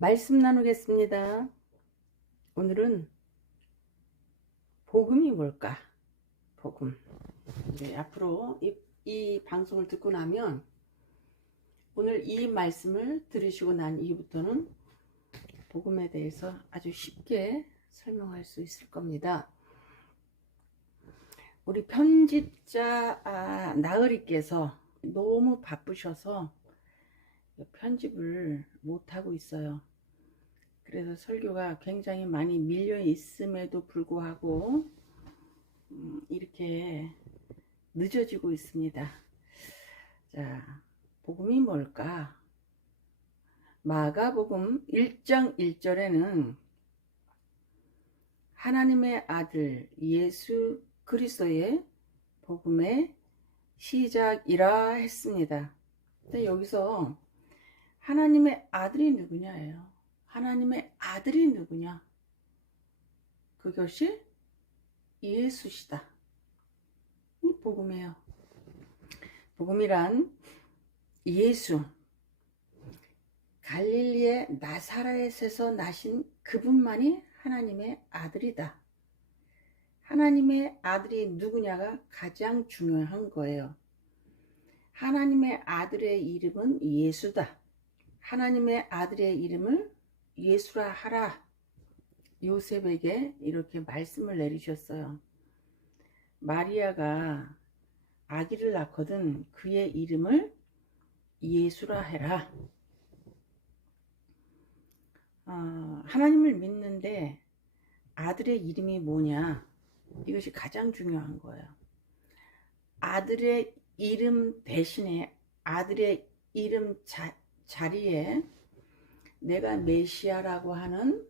말씀 나누겠습니다. 오늘은 복음이 뭘까? 복음. 네, 앞으로 이 방송을 듣고 나면 오늘 이 말씀을 들으시고 난 이후부터는 복음에 대해서 아주 쉽게 설명할 수 있을 겁니다. 우리 편집자 나으리께서 너무 바쁘셔서 편집을 못하고 있어요. 그래서 설교가 굉장히 많이 밀려 있음에도 불구하고 이렇게 늦어지고 있습니다. 자, 복음이 뭘까? 마가복음 1장 1절에는 하나님의 아들 예수 그리스도의 복음의 시작이라 했습니다. 근데 여기서 하나님의 아들이 누구냐예요. 하나님의 아들이 누구냐? 그것이 예수시다. 이 복음이에요. 복음이란 예수, 갈릴리의 나사렛에서 나신 그분만이 하나님의 아들이다. 하나님의 아들이 누구냐가 가장 중요한 거예요. 하나님의 아들의 이름은 예수다. 하나님의 아들의 이름을 예수라 하라. 요셉에게 이렇게 말씀을 내리셨어요. 마리아가 아기를 낳거든 그의 이름을 예수라 해라. 하나님을 믿는데 아들의 이름이 뭐냐? 이것이 가장 중요한 거예요. 아들의 이름 대신에 아들의 이름 자리에 내가 메시아라고 하는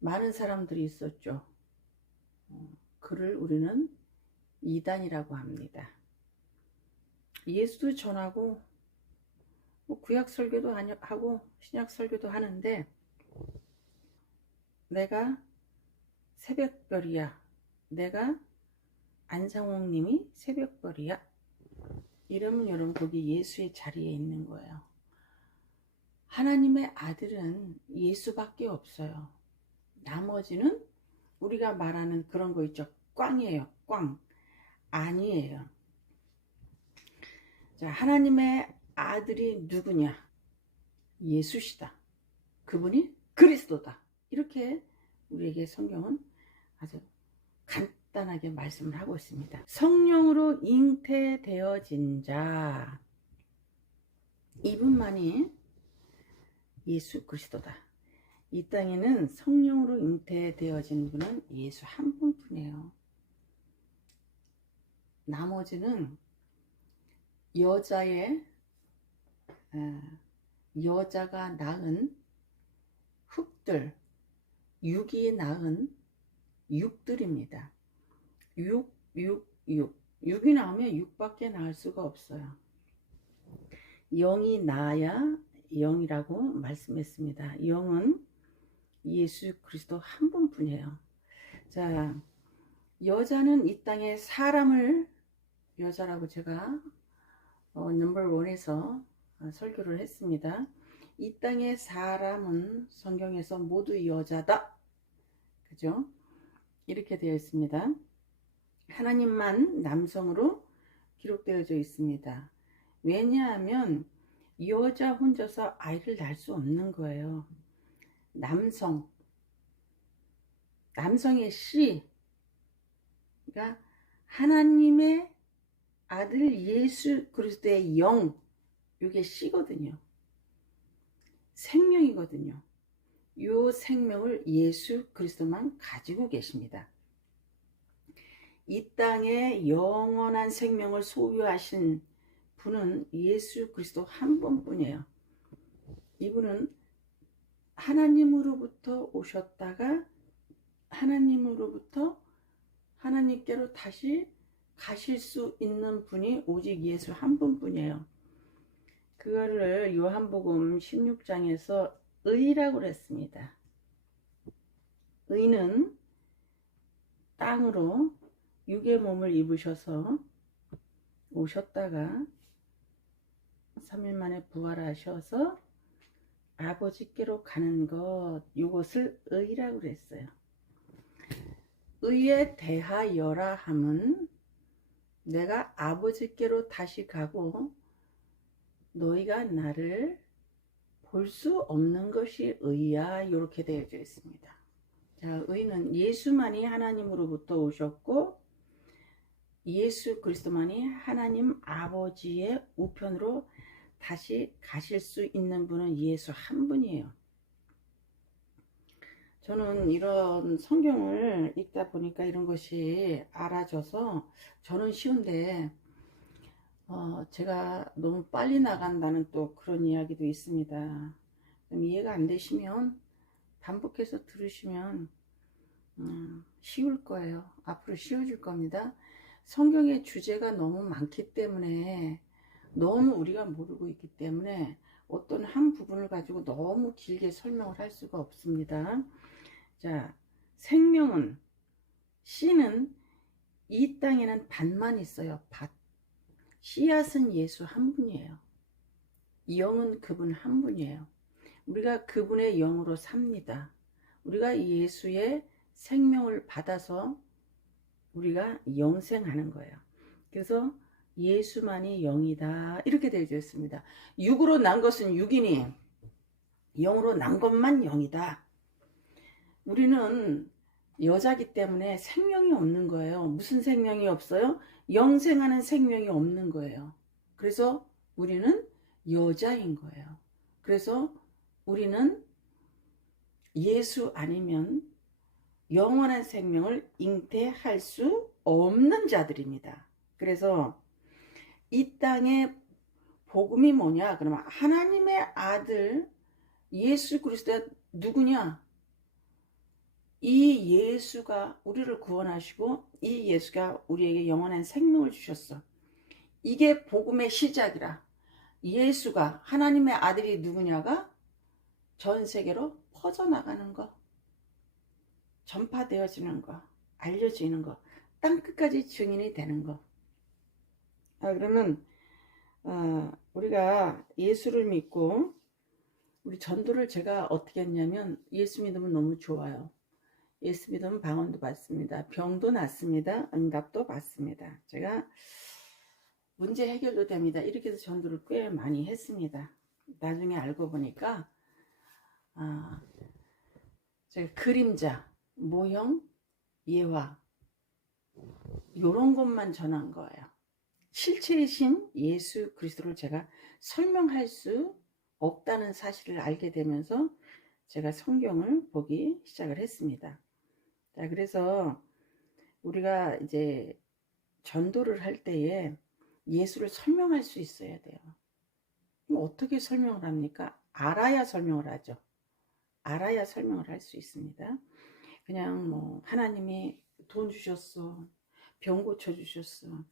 많은 사람들이 있었죠. 그를 우리는 이단이라고 합니다. 예수도 전하고 구약 설교도 하고 신약 설교도 하는데 내가 새벽별이야. 내가 안상홍님이 새벽별이야. 이러면 여러분 거기 예수의 자리에 있는 거예요. 하나님의 아들은 예수밖에 없어요. 나머지는 우리가 말하는 그런 거 있죠. 꽝이에요. 꽝. 아니에요. 자, 하나님의 아들이 누구냐? 예수시다. 그분이 그리스도다. 이렇게 우리에게 성경은 아주 간단하게 말씀을 하고 있습니다. 성령으로 잉태되어진 자, 이분만이 예수 그리스도다. 이 땅에는 성령으로 잉태되어진 분은 예수 한 분뿐이에요. 나머지는 여자가 낳은 흙들, 육이 낳은 육들입니다. 육이 나오면 육밖에 낳을 수가 없어요. 영이 낳아야 영이라고 말씀했습니다. 영은 예수 그리스도 한 분뿐이에요. 자, 여자는 이 땅에 사람을 여자라고 제가 넘버 1에서 설교를 했습니다. 이 땅의 사람은 성경에서 모두 여자다. 그죠? 이렇게 되어 있습니다. 하나님만 남성으로 기록되어져 있습니다. 왜냐하면 여자 혼자서 아이를 낳을 수 없는 거예요. 남성의 씨, 그러니까 하나님의 아들 예수 그리스도의 영, 이게 씨거든요. 생명이거든요. 이 생명을 예수 그리스도만 가지고 계십니다. 이 땅에 영원한 생명을 소유하신 분은 예수 그리스도 한 분뿐이에요. 이분은 하나님으로부터 오셨다가 하나님께로 다시 가실 수 있는 분이 오직 예수 한 분뿐이에요. 그거를 요한복음 16장에서 의라고 했습니다. 의는 땅으로 육의 몸을 입으셔서 오셨다가 3일 만에 부활하셔서 아버지께로 가는 것, 이것을 의라고 그랬어요. 의에 대하여라 함은 내가 아버지께로 다시 가고 너희가 나를 볼 수 없는 것이 의야, 이렇게 되어져 있습니다. 자, 의는 예수만이 하나님으로부터 오셨고 예수 그리스도만이 하나님 아버지의 우편으로 다시 가실 수 있는 분은 예수 한 분이에요. 저는 이런 성경을 읽다 보니까 이런 것이 알아져서 저는 쉬운데 제가 너무 빨리 나간다는 또 그런 이야기도 있습니다. 이해가 안 되시면 반복해서 들으시면 쉬울 거예요. 앞으로 쉬워질 겁니다. 성경의 주제가 너무 많기 때문에 너무 우리가 모르고 있기 때문에 어떤 한 부분을 가지고 너무 길게 설명을 할 수가 없습니다. 자, 생명은 씨는 이 땅에는 밭만 있어요. 밭. 씨앗은 예수 한 분이에요. 영은 그분 한 분이에요. 우리가 그분의 영으로 삽니다. 우리가 예수의 생명을 받아서 우리가 영생하는 거예요. 그래서 예수만이 영이다, 이렇게 되어 있습니다. 육으로 난 것은 육이니 영으로 난 것만 영이다. 우리는 여자기 때문에 생명이 없는 거예요. 무슨 생명이 없어요? 영생하는 생명이 없는 거예요. 그래서 우리는 여자인 거예요. 그래서 우리는 예수 아니면 영원한 생명을 잉태할 수 없는 자들입니다. 그래서 이 땅의 복음이 뭐냐? 그러면 하나님의 아들 예수 그리스도가 누구냐? 이 예수가 우리를 구원하시고 이 예수가 우리에게 영원한 생명을 주셨어. 이게 복음의 시작이라. 예수가 하나님의 아들이 누구냐가 전 세계로 퍼져나가는 거, 전파되어지는 거, 알려지는 거, 땅끝까지 증인이 되는 거. 그러면 우리가 예수를 믿고 우리 전도를 제가 어떻게 했냐면, 예수 믿으면 너무 좋아요. 예수 믿으면 방언도 받습니다. 병도 낫습니다. 응답도 받습니다. 제가 문제 해결도 됩니다. 이렇게 해서 전도를 꽤 많이 했습니다. 나중에 알고 보니까 제가 그림자, 모형, 예화 이런 것만 전한 거예요. 실체이신 예수 그리스도를 제가 설명할 수 없다는 사실을 알게 되면서 제가 성경을 보기 시작을 했습니다. 자, 그래서 우리가 이제 전도를 할 때에 예수를 설명할 수 있어야 돼요. 그럼 어떻게 설명을 합니까? 알아야 설명을 하죠. 알아야 설명을 할 수 있습니다. 그냥 뭐 하나님이 돈 주셨어, 병 고쳐주셨어,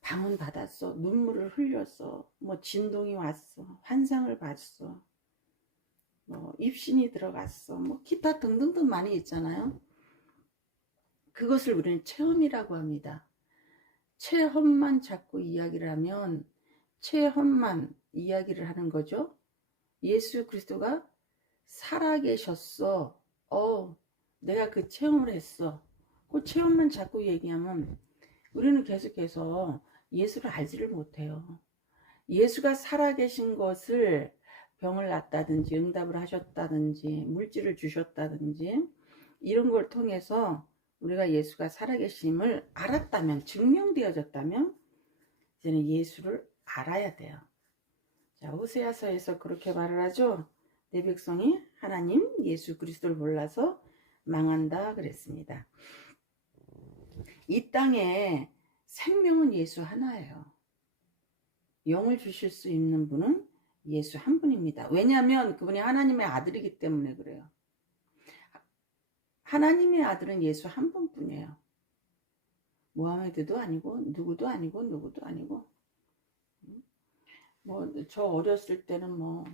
방언 받았어, 눈물을 흘렸어, 뭐 진동이 왔어, 환상을 봤어, 뭐 입신이 들어갔어, 뭐 기타 등등등 많이 있잖아요. 그것을 우리는 체험이라고 합니다. 체험만 자꾸 이야기를 하면 체험만 이야기를 하는 거죠. 예수 그리스도가 살아계셨어. 내가 그 체험을 했어. 그 체험만 자꾸 얘기하면 우리는 계속해서 예수를 알지를 못해요. 예수가 살아계신 것을 병을 낫다든지 응답을 하셨다든지 물질을 주셨다든지 이런 걸 통해서 우리가 예수가 살아계심을 알았다면, 증명되어졌다면 이제는 예수를 알아야 돼요. 자, 호세아서에서 그렇게 말을 하죠. 내 백성이 하나님 예수 그리스도를 몰라서 망한다 그랬습니다. 이 땅에 생명은 예수 하나예요. 영을 주실 수 있는 분은 예수 한 분입니다. 왜냐하면 그분이 하나님의 아들이기 때문에 그래요. 하나님의 아들은 예수 한 분뿐이에요. 모하메드도 아니고 누구도 아니고 누구도 아니고. 뭐 저 어렸을 때는 뭐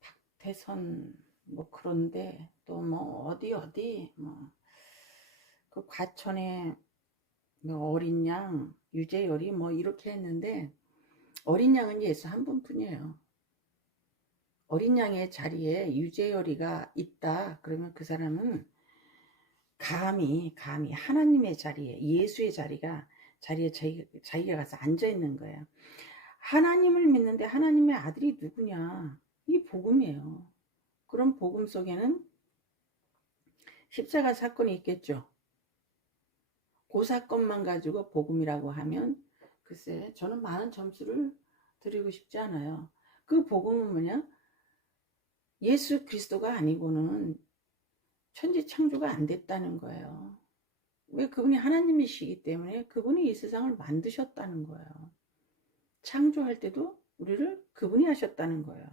박태선 뭐 그런데 또 뭐 어디 뭐 그 과천에 어린 양 유재열이 뭐 이렇게 했는데 어린 양은 예수 한 분뿐이에요. 어린 양의 자리에 유재열이가 있다. 그러면 그 사람은 감히 하나님의 자리에, 예수의 자리에 자기가 가서 앉아 있는 거예요. 하나님을 믿는데 하나님의 아들이 누구냐? 이 복음이에요. 그럼 복음 속에는 십자가 사건이 있겠죠. 그 사건만 가지고 복음이라고 하면 글쎄 저는 많은 점수를 드리고 싶지 않아요. 그 복음은 뭐냐? 예수 그리스도가 아니고는 천지 창조가 안 됐다는 거예요. 왜? 그분이 하나님이시기 때문에 그분이 이 세상을 만드셨다는 거예요. 창조할 때도 우리를 그분이 하셨다는 거예요.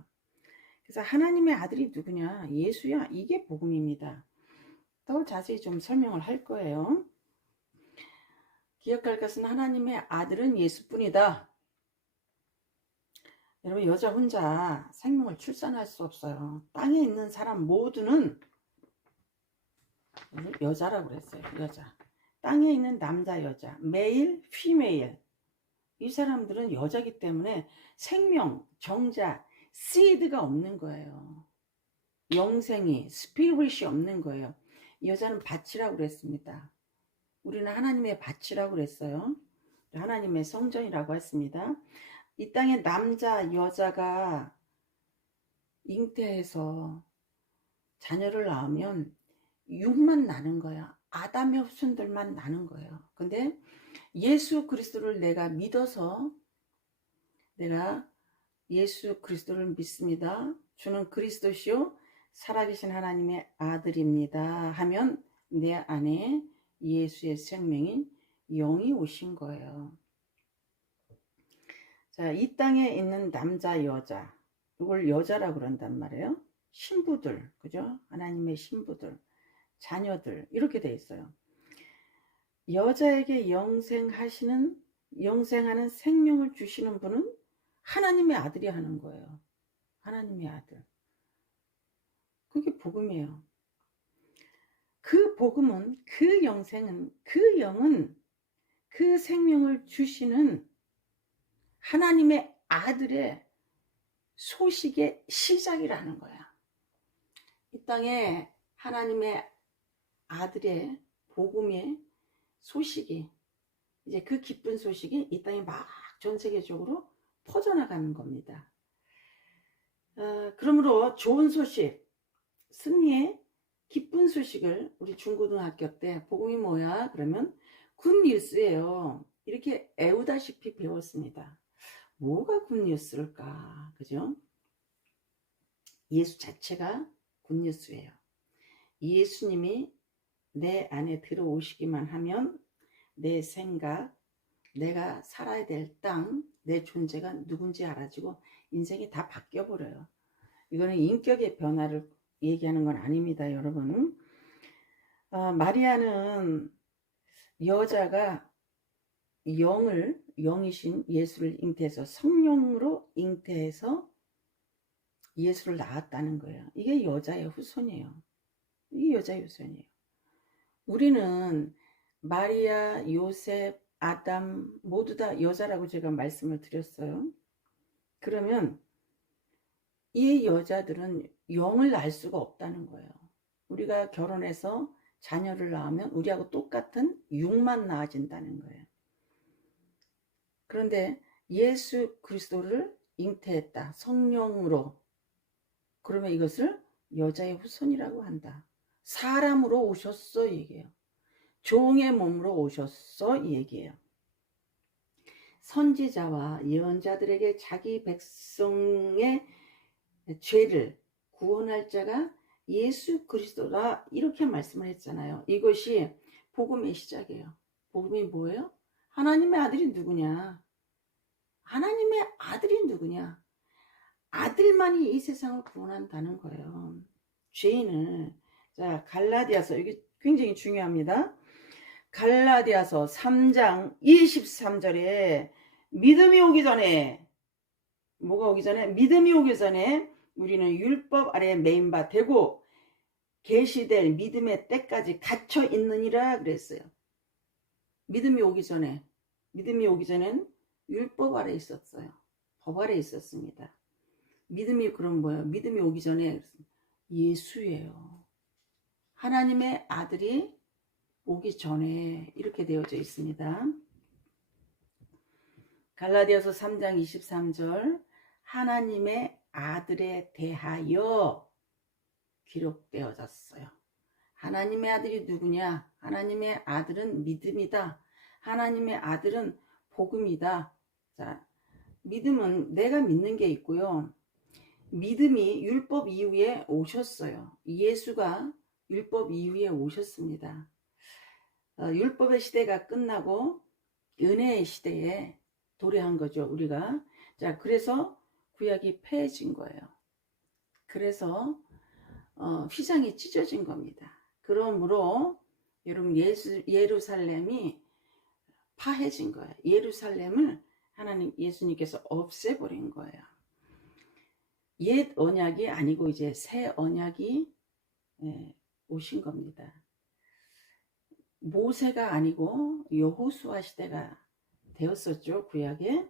그래서 하나님의 아들이 누구냐? 예수야. 이게 복음입니다. 더 자세히 좀 설명을 할 거예요. 기억할 것은 하나님의 아들은 예수뿐이다. 여러분, 여자 혼자 생명을 출산할 수 없어요. 땅에 있는 사람 모두는 여자라고 그랬어요. 여자. 땅에 있는 남자, 여자, 메일, 피메일, 이 사람들은 여자기 때문에 생명, 정자, 시드가 없는 거예요. 영생이, 스피릿이 없는 거예요. 여자는 밭이라고 그랬습니다. 우리는 하나님의 밭이라고 그랬어요. 하나님의 성전이라고 했습니다. 이 땅에 남자, 여자가 잉태해서 자녀를 낳으면 육만 나는 거야. 아담의 후손들만 나는 거예요. 근데 예수 그리스도를 내가 믿어서 내가 예수 그리스도를 믿습니다. 주는 그리스도시요 살아계신 하나님의 아들입니다 하면 내 안에 예수의 생명인 영이 오신 거예요. 자, 이 땅에 있는 남자, 여자, 이걸 여자라고 그런단 말이에요. 신부들, 그죠? 하나님의 신부들, 자녀들, 이렇게 돼 있어요. 여자에게 영생하는 생명을 주시는 분은 하나님의 아들이 하는 거예요. 하나님의 아들. 그게 복음이에요. 그 복음은, 그 영생은, 그 영은, 그 생명을 주시는 하나님의 아들의 소식의 시작이라는 거야. 이 땅에 하나님의 아들의 복음의 소식이, 이제 그 기쁜 소식이 이 땅에 막 전 세계적으로 퍼져나가는 겁니다. 그러므로 좋은 소식, 승리의 기쁜 소식을 우리 중고등학교 때 복음이 뭐야? 그러면 굿뉴스예요. 이렇게 애우다시피 배웠습니다. 뭐가 굿뉴스일까? 그죠? 예수 자체가 굿뉴스예요. 예수님이 내 안에 들어오시기만 하면 내 생각, 내가 살아야 될 땅, 내 존재가 누군지 알아지고 인생이 다 바뀌어버려요. 이거는 인격의 변화를 얘기하는 건 아닙니다, 여러분. 마리아는 여자가 영이신 예수를 잉태해서 성령으로 잉태해서 예수를 낳았다는 거예요. 이게 여자의 후손이에요. 이게 여자의 후손이에요. 우리는 마리아, 요셉, 아담 모두 다 여자라고 제가 말씀을 드렸어요. 그러면 이 여자들은 영을 낳을 수가 없다는 거예요. 우리가 결혼해서 자녀를 낳으면 우리하고 똑같은 육만 낳아진다는 거예요. 그런데 예수 그리스도를 잉태했다. 성령으로. 그러면 이것을 여자의 후손이라고 한다. 사람으로 오셨어 이 얘기예요. 종의 몸으로 오셨어 이 얘기예요. 선지자와 예언자들에게 자기 백성의 죄를 구원할 자가 예수 그리스도라 이렇게 말씀을 했잖아요. 이것이 복음의 시작이에요. 복음이 뭐예요? 하나님의 아들이 누구냐? 하나님의 아들이 누구냐? 아들만이 이 세상을 구원한다는 거예요. 죄인을. 자, 갈라디아서, 이게 굉장히 중요합니다. 갈라디아서 3장 23절에 믿음이 오기 전에, 뭐가 오기 전에? 믿음이 오기 전에 우리는 율법 아래에 매인바 되고 계시될 믿음의 때까지 갇혀 있느니라 그랬어요. 믿음이 오기 전에는 율법 아래 있었어요. 법 아래 있었습니다. 믿음이 그럼 뭐예요? 믿음이 오기 전에 예수예요. 하나님의 아들이 오기 전에 이렇게 되어져 있습니다. 갈라디아서 3장 23절 하나님의 아들에 대하여 기록되어졌어요. 하나님의 아들이 누구냐? 하나님의 아들은 믿음이다. 하나님의 아들은 복음이다. 자, 믿음은 내가 믿는 게 있고요. 믿음이 율법 이후에 오셨어요. 예수가 율법 이후에 오셨습니다. 율법의 시대가 끝나고 은혜의 시대에 도래한 거죠, 우리가. 자, 그래서 구약이 폐해진 거예요. 그래서 휘장이 찢어진 겁니다. 그러므로 여러분 예루살렘이 파해진 거예요. 예루살렘을 하나님 예수님께서 없애버린 거예요. 옛 언약이 아니고 이제 새 언약이 오신 겁니다. 모세가 아니고 여호수아 시대가 되었었죠, 구약에.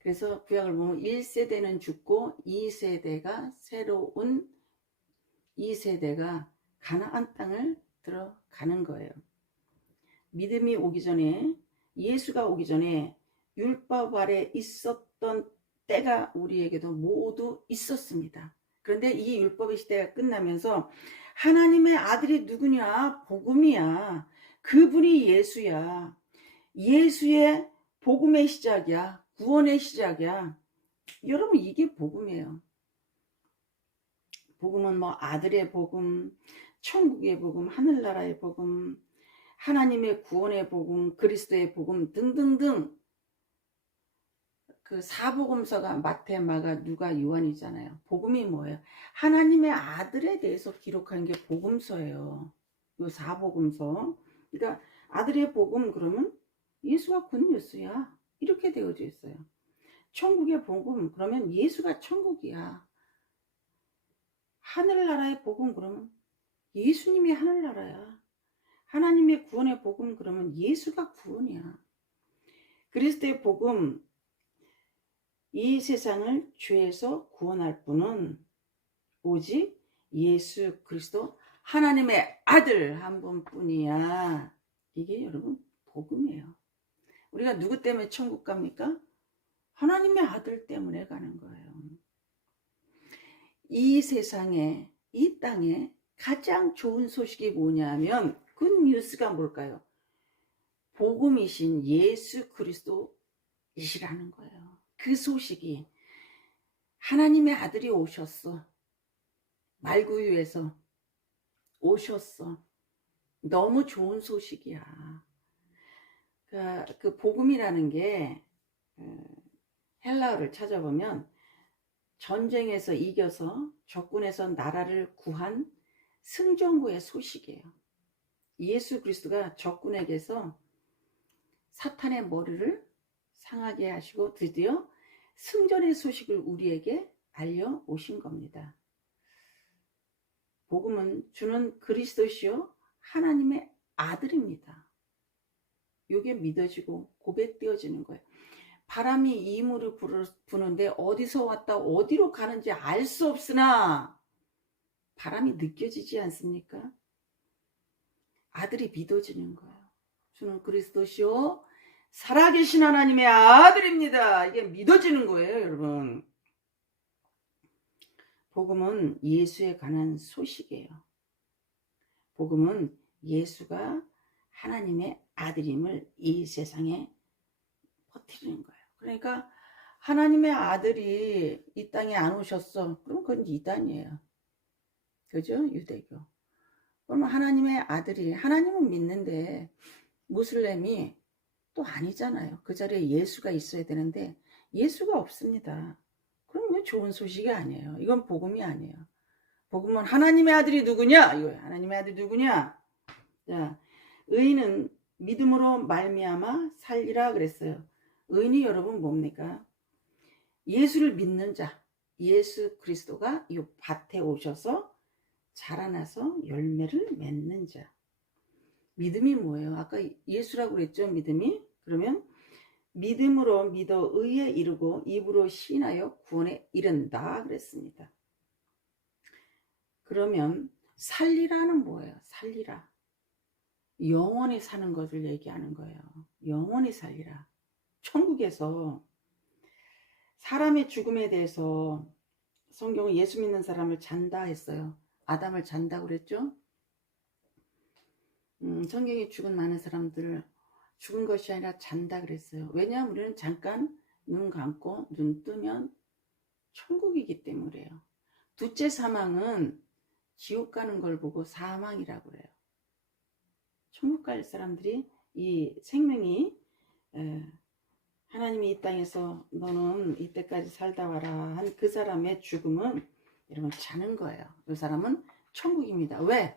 그래서 구약을 보면 1세대는 죽고 2세대가 새로운 2세대가 가나안 땅을 들어가는 거예요. 믿음이 오기 전에, 예수가 오기 전에 율법 아래 있었던 때가 우리에게도 모두 있었습니다. 그런데 이 율법의 시대가 끝나면서 하나님의 아들이 누구냐? 복음이야. 그분이 예수야. 예수의 복음의 시작이야. 구원의 시작이야. 여러분, 이게 복음이에요. 복음은 뭐 아들의 복음, 천국의 복음, 하늘나라의 복음, 하나님의 구원의 복음, 그리스도의 복음 등등등. 그 사복음서가 마태, 마가, 누가, 요한이잖아요. 복음이 뭐예요? 하나님의 아들에 대해서 기록한 게 복음서예요. 요 사복음서. 그러니까 아들의 복음 그러면 예수가 굿뉴스야. 이렇게 되어져 있어요. 천국의 복음 그러면 예수가 천국이야. 하늘나라의 복음 그러면 예수님이 하늘나라야. 하나님의 구원의 복음 그러면 예수가 구원이야. 그리스도의 복음, 이 세상을 죄에서 구원할 분은 오직 예수 그리스도 하나님의 아들 한 분뿐이야. 이게 여러분 복음이에요. 우리가 누구 때문에 천국 갑니까? 하나님의 아들 때문에 가는 거예요. 이 세상에, 이 땅에 가장 좋은 소식이 뭐냐면 굿뉴스가 뭘까요? 복음이신 예수 그리스도이시라는 거예요. 그 소식이 하나님의 아들이 오셨어. 말구유에서 오셨어. 너무 좋은 소식이야. 그 복음이라는 게 헬라어를 찾아보면 전쟁에서 이겨서 적군에서 나라를 구한 승전구의 소식이에요. 예수 그리스도가 적군에게서 사탄의 머리를 상하게 하시고 드디어 승전의 소식을 우리에게 알려오신 겁니다. 복음은 주는 그리스도시요 하나님의 아들입니다. 이게 믿어지고 고백되어지는 거예요. 바람이 이물을 부는데 어디서 왔다 어디로 가는지 알 수 없으나 바람이 느껴지지 않습니까? 아들이 믿어지는 거예요. 주는 그리스도시요 살아계신 하나님의 아들입니다. 이게 믿어지는 거예요, 여러분. 복음은 예수에 관한 소식이에요. 복음은 예수가 하나님의 아들임을 이 세상에 퍼뜨리는 거예요. 그러니까 하나님의 아들이 이 땅에 안 오셨어. 그럼 그건 이단이에요. 그죠? 유대교. 그러면 하나님의 아들이, 하나님은 믿는데 무슬림이 또 아니잖아요. 그 자리에 예수가 있어야 되는데 예수가 없습니다. 그럼 좋은 소식이 아니에요. 이건 복음이 아니에요. 복음은 하나님의 아들이 누구냐? 이거예요. 하나님의 아들이 누구냐? 자, 의인은 믿음으로 말미암아 살리라 그랬어요. 의인이 여러분 뭡니까? 예수를 믿는 자, 예수 그리스도가 이 밭에 오셔서 자라나서 열매를 맺는 자. 믿음이 뭐예요? 아까 예수라고 그랬죠, 믿음이? 그러면 믿음으로 믿어 의에 이르고 입으로 시인하여 구원에 이른다 그랬습니다. 그러면 살리라는 뭐예요? 살리라. 영원히 사는 것을 얘기하는 거예요. 영원히 살리라. 천국에서 사람의 죽음에 대해서 성경은 예수 믿는 사람을 잔다 했어요. 아담을 잔다고 그랬죠. 성경에 죽은 많은 사람들을 죽은 것이 아니라 잔다 그랬어요. 왜냐하면 우리는 잠깐 눈 감고 눈 뜨면 천국이기 때문에요. 둘째 사망은 지옥 가는 걸 보고 사망이라고 그래요. 천국 갈 사람들이 이 생명이 하나님이 이 땅에서 너는 이때까지 살다 와라 한 그 사람의 죽음은 여러분 자는 거예요. 그 사람은 천국입니다. 왜?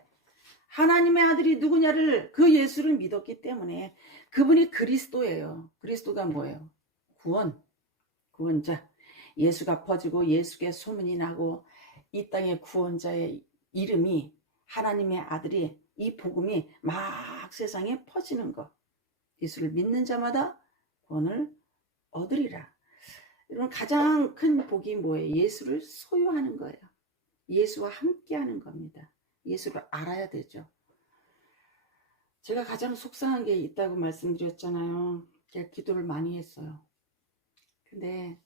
하나님의 아들이 누구냐를 그 예수를 믿었기 때문에 그분이 그리스도예요. 그리스도가 뭐예요? 구원자. 예수가 퍼지고 예수께 소문이 나고 이 땅의 구원자의 이름이 하나님의 아들이 이 복음이 막 세상에 퍼지는 것. 예수를 믿는 자마다 구원을 얻으리라. 여러분 가장 큰 복이 뭐예요? 예수를 소유하는 거예요. 예수와 함께 하는 겁니다. 예수를 알아야 되죠. 제가 가장 속상한 게 있다고 말씀드렸잖아요. 제가 기도를 많이 했어요. 근데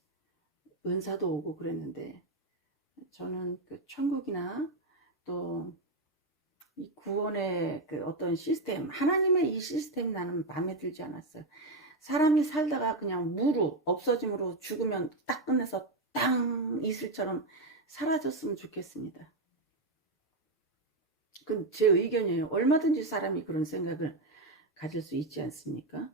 은사도 오고 그랬는데 저는 그 천국이나 또 이 구원의 그 어떤 시스템, 하나님의 이 시스템이 나는 마음에 들지 않았어요. 사람이 살다가 그냥 무로 없어짐으로 죽으면 딱 끝내서 땅 이슬처럼 사라졌으면 좋겠습니다. 그건 제 의견이에요. 얼마든지 사람이 그런 생각을 가질 수 있지 않습니까?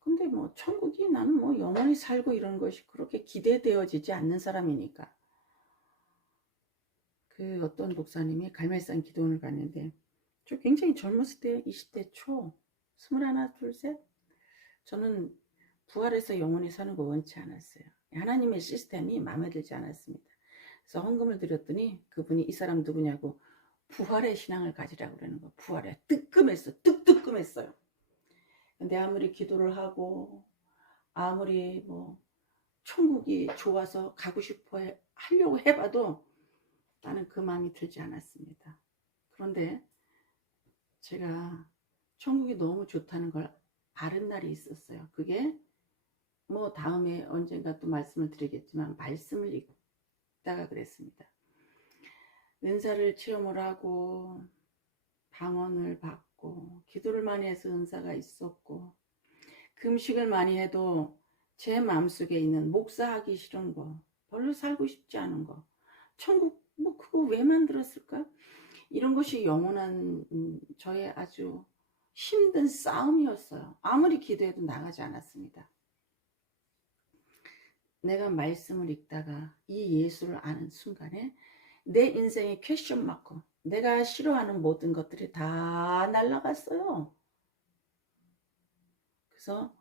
근데 뭐 천국이 나는 뭐 영원히 살고 이런 것이 그렇게 기대되어지지 않는 사람이니까. 그 어떤 목사님이 갈멜산 기도원을 갔는데 저 굉장히 젊었을 때 20대 초 21, 2, 3 저는 부활해서 영원히 사는 거 원치 않았어요. 하나님의 시스템이 마음에 들지 않았습니다. 그래서 헌금을 드렸더니 그분이 이 사람 누구냐고 부활의 신앙을 가지라고 그러는 거. 부활에 뜨끔했어요. 근데 아무리 기도를 하고 아무리 뭐 천국이 좋아서 가고 싶어 하려고 해봐도 나는 그 마음이 들지 않았습니다. 그런데 제가 천국이 너무 좋다는 걸 아는 날이 있었어요. 그게 뭐 다음에 언젠가 또 말씀을 드리겠지만 말씀을 읽다가 그랬습니다. 은사를 체험을 하고 방언을 받고 기도를 많이 해서 은사가 있었고 금식을 많이 해도 제 마음속에 있는 목사하기 싫은 거, 별로 살고 싶지 않은 거, 천국 뭐 그거 왜 만들었을까? 이런 것이 영원한 저의 아주 힘든 싸움이었어요. 아무리 기도해도 나가지 않았습니다. 내가 말씀을 읽다가 이 예수를 아는 순간에 내 인생의 퀘션 마크, 내가 싫어하는 모든 것들이 다 날아갔어요. 그래서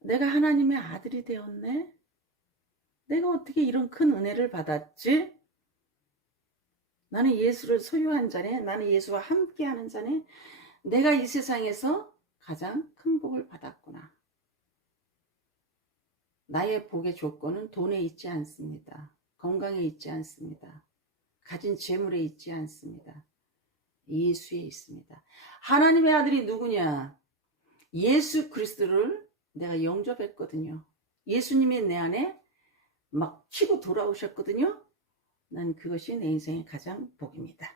내가 하나님의 아들이 되었네? 내가 어떻게 이런 큰 은혜를 받았지? 나는 예수를 소유한 자네, 나는 예수와 함께하는 자네, 내가 이 세상에서 가장 큰 복을 받았구나. 나의 복의 조건은 돈에 있지 않습니다. 건강에 있지 않습니다. 가진 재물에 있지 않습니다. 예수에 있습니다. 하나님의 아들이 누구냐? 예수 그리스도를 내가 영접했거든요. 예수님이 내 안에 막 치고 돌아오셨거든요. 난 그것이 내 인생의 가장 복입니다.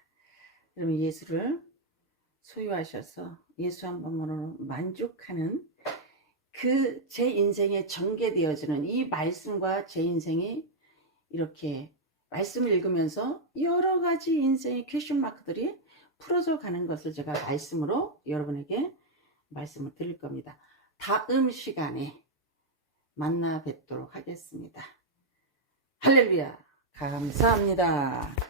여러분 예수를 소유하셔서 예수 한 번만으로 만족하는 그 제 인생에 전개되어지는 이 말씀과 제 인생이 이렇게 말씀을 읽으면서 여러 가지 인생의 퀘션 마크들이 풀어져 가는 것을 제가 말씀으로 여러분에게 말씀을 드릴 겁니다. 다음 시간에 만나 뵙도록 하겠습니다. 할렐루야. 감사합니다.